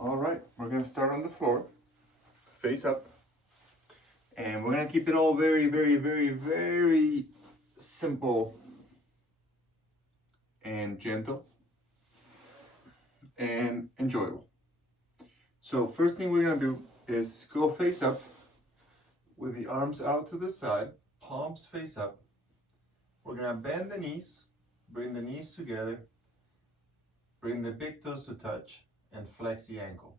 All right, we're gonna start on the floor, face up, and we're gonna keep it all very, very, very, very simple and gentle and enjoyable. So first thing we're gonna do is go face up with the arms out to the side, palms face up. We're gonna bend the knees, bring the knees together, bring the big toes to touch, and flex the ankle.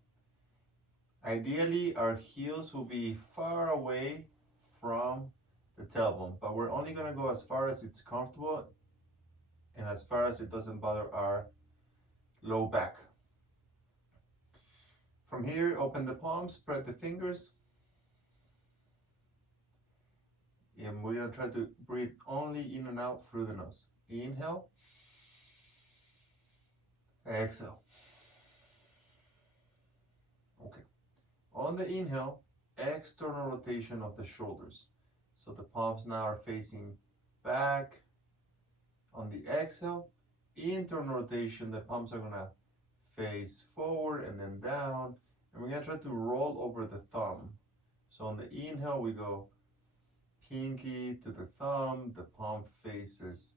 Ideally, our heels will be far away from the tailbone, but we're only gonna go as far as it's comfortable and as far as it doesn't bother our low back. From here, open the palms, spread the fingers, and we're gonna try to breathe only in and out through the nose. Inhale, exhale. Okay. On the inhale, external rotation of the shoulders. So the palms now are facing back. On the exhale, internal rotation, the palms are gonna face forward and then down. And we're gonna try to roll over the thumb. So on the inhale, we go pinky to the thumb, the palm faces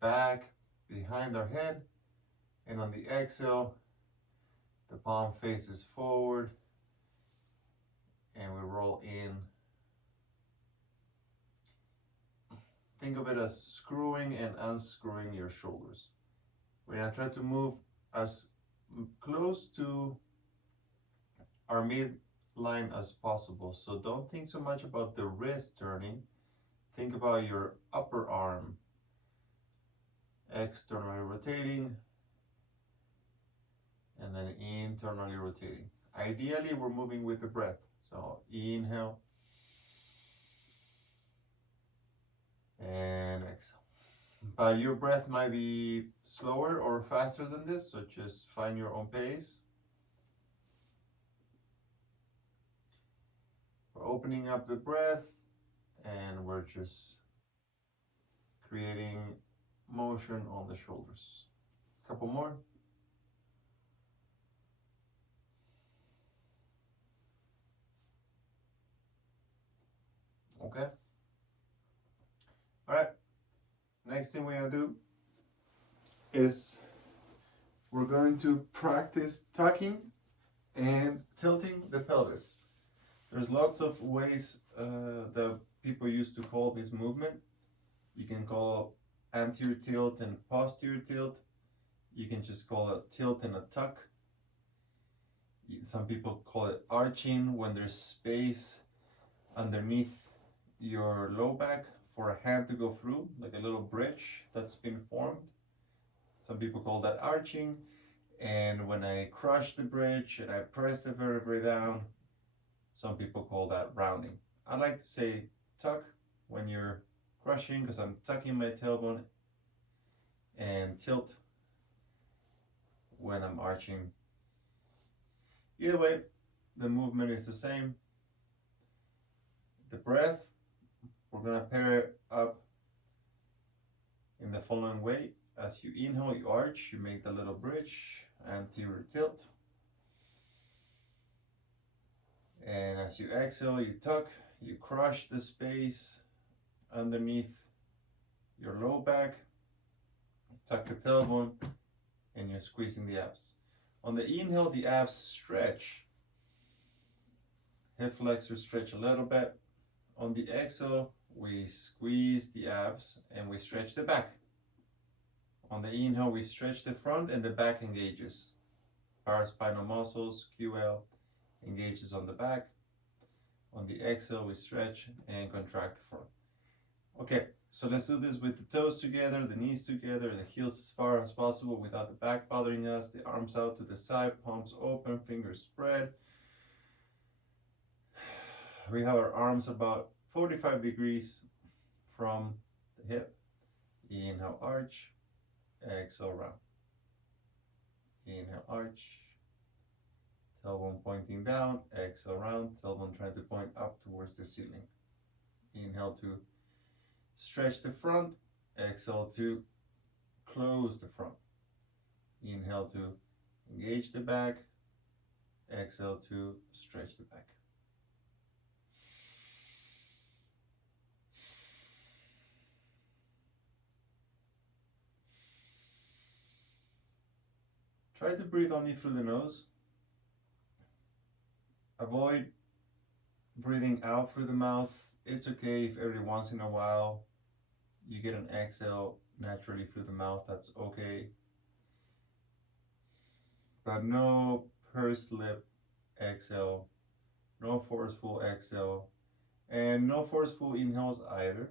back behind our head. And on the exhale, the palm faces forward and we roll in. Think of it as screwing and unscrewing your shoulders. We're gonna try to move as close to our midline as possible. So don't think so much about the wrist turning. Think about your upper arm externally rotating and then internally rotating. Ideally, we're moving with the breath. So inhale and exhale. But your breath might be slower or faster than this, so just find your own pace. We're opening up the breath and we're just creating motion on the shoulders. A couple more. Okay. All right. Next thing we're gonna do is we're going to practice tucking and tilting the pelvis. There's lots of ways that people used to call this movement. You can call anterior tilt and posterior tilt. You can just call it tilt and a tuck. Some people call it arching when there's space underneath your low back for a hand to go through, like a little bridge that's been formed. Some people call that arching. And when I crush the bridge and I press the vertebrae down, some people call that rounding. I like to say tuck when you're crushing because I'm tucking my tailbone, and tilt when I'm arching. Either way, the movement is the same. The breath, we're gonna pair it up in the following way. As you inhale, you arch, you make the little bridge, anterior tilt. And as you exhale, you tuck, you crush the space underneath your low back, tuck the tailbone, and you're squeezing the abs. On the inhale, the abs stretch. Hip flexors stretch a little bit. On the exhale, we squeeze the abs and we stretch the back. On the inhale, we stretch the front and the back engages. Paraspinal muscles, QL, engages on the back. On the exhale, we stretch and contract the front. Okay, so let's do this with the toes together, the knees together, the heels as far as possible without the back bothering us, the arms out to the side, palms open, fingers spread. We have our arms about 45 degrees from the hip. Inhale, arch, exhale, round. Inhale, arch, tailbone pointing down, exhale, round, tailbone trying to point up towards the ceiling. Inhale to stretch the front, exhale to close the front. Inhale to engage the back, exhale to stretch the back. Try to breathe only through the nose. Avoid breathing out through the mouth. It's okay if every once in a while you get an exhale naturally through the mouth, that's okay. But no pursed lip exhale, no forceful exhale, and no forceful inhales either.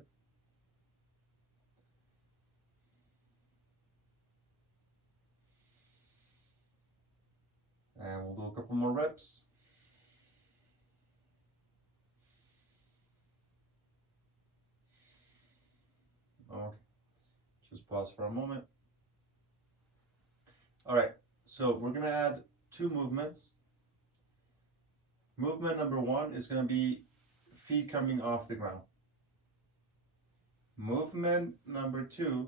And we'll do a couple more reps. Okay, just pause for a moment. All right, so we're gonna add 2 movements. Movement number 1 is gonna be feet coming off the ground. Movement number 2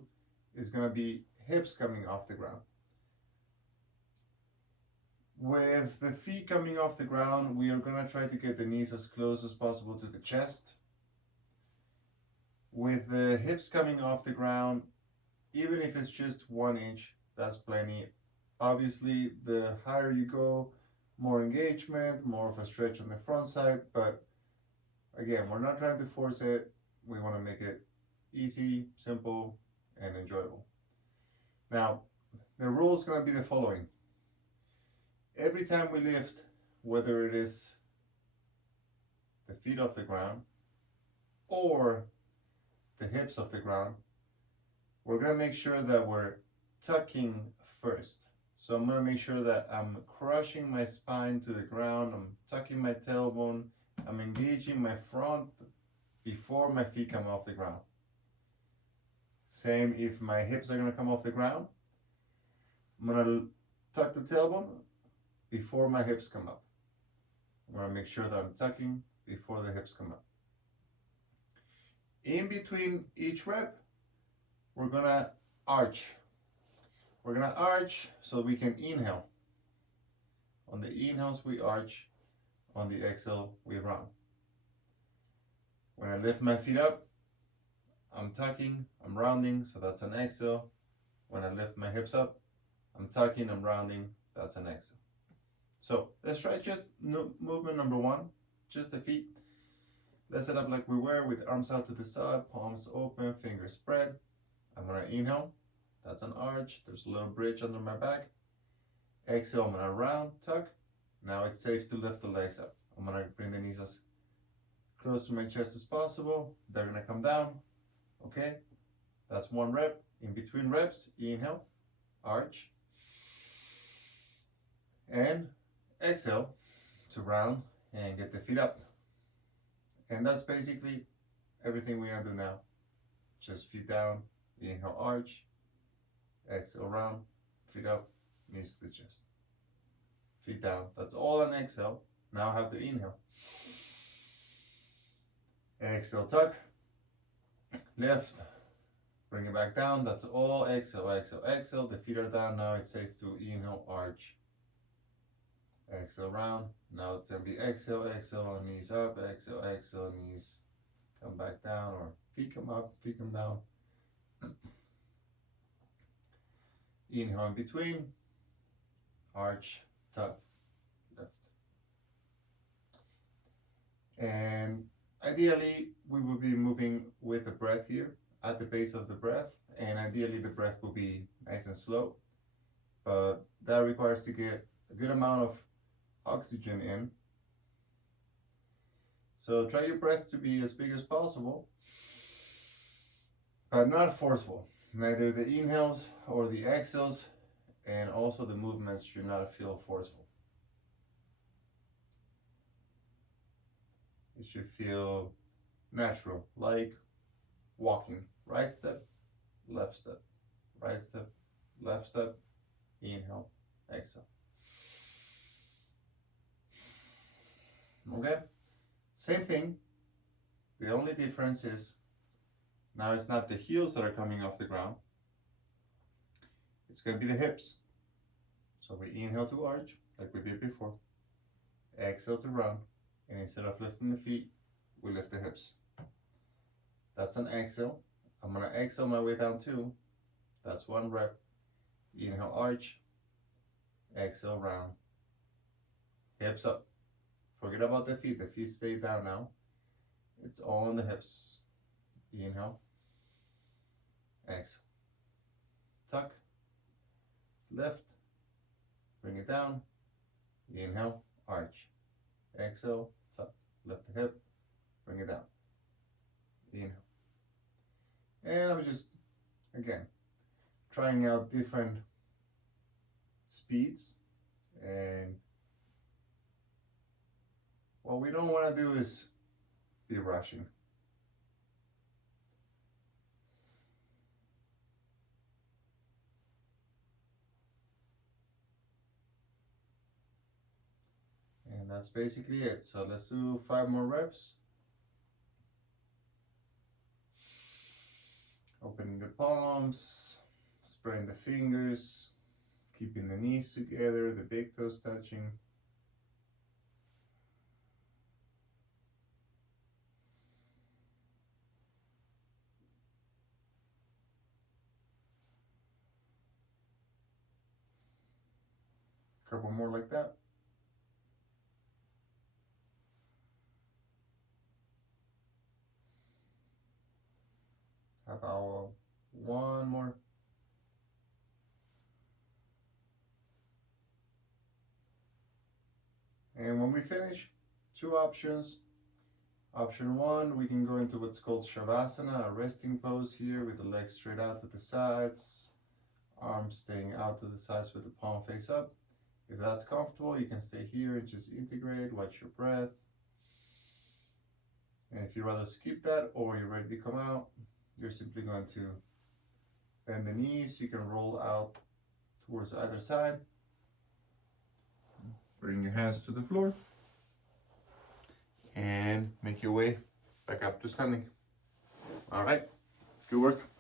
is gonna be hips coming off the ground. With the feet coming off the ground, we are gonna try to get the knees as close as possible to the chest. With the hips coming off the ground, even if it's just 1 inch, that's plenty. Obviously, the higher you go, more engagement, more of a stretch on the front side, but again, we're not trying to force it. We want to make it easy, simple, and enjoyable. Now, the rule is going to be the following. Every time we lift, whether it is the feet off the ground or the hips off the ground, we're going to make sure that we're tucking first. So I'm going to make sure that I'm crushing my spine to the ground, I'm tucking my tailbone, I'm engaging my front before my feet come off the ground. Same if my hips are going to come off the ground, I'm going to tuck the tailbone before my hips come up. I'm going to make sure that I'm tucking before the hips come up. In between each rep, we're going to arch. We're going to arch so we can inhale. On the inhales, we arch. On the exhale, we round. When I lift my feet up, I'm tucking, I'm rounding, so that's an exhale. When I lift my hips up, I'm tucking, I'm rounding, that's an exhale. So let's try just movement number 1, just the feet. Let's set up like we were with arms out to the side, palms open, fingers spread. I'm going to inhale. That's an arch. There's a little bridge under my back. Exhale, I'm going to round, tuck. Now it's safe to lift the legs up. I'm going to bring the knees as close to my chest as possible. They're going to come down. Okay? That's 1 rep. In between reps, inhale, arch. And exhale to round and get the feet up. And that's basically everything we're going to do now. Just feet down, inhale, arch. Exhale, round, feet up, knees to the chest. Feet down. That's all on exhale. Now I have to inhale. Exhale, tuck. Lift. Bring it back down. That's all exhale, exhale, exhale. The feet are down. Now it's safe to inhale, arch. Exhale, round. Now it's going to be exhale, exhale, knees up. Exhale, exhale, knees come back down. Or feet come up, feet come down. Inhale in between, arch, tuck, lift. And ideally, we will be moving with the breath here at the base of the breath. And ideally, the breath will be nice and slow. But that requires to get a good amount of oxygen in. So try your breath to be as big as possible, but not forceful. Neither the inhales or the exhales, and also the movements should not feel forceful. It should feel natural, like walking. Right step, left step, right step, left step, inhale, exhale. Okay? Same thing. The only difference is now it's not the heels that are coming off the ground. It's going to be the hips. So we inhale to arch, like we did before. exhale to round, and instead of lifting the feet, we lift the hips. That's an exhale. I'm gonna exhale my way down too. That's 1 rep. Inhale, arch. Exhale, round. Hips up. Forget about the feet stay down now. It's all on the hips. Inhale, exhale. Tuck, lift, bring it down. Inhale, arch. Exhale, tuck, lift the hip, bring it down. Inhale. And I'm just, again, trying out different speeds. And what we don't want to do is be rushing. And that's basically it. So let's do 5 more reps. Opening the palms, spreading the fingers, keeping the knees together, the big toes touching. Couple more like that. How about 1 more? And when we finish, 2 options. Option 1, we can go into what's called Shavasana, a resting pose here with the legs straight out to the sides, arms staying out to the sides with the palm face up. If that's comfortable, you can stay here and just integrate, watch your breath. And if you'd rather skip that or you're ready to come out, you're simply going to bend the knees. You can roll out towards either side. Bring your hands to the floor and make your way back up to standing. All right, good work.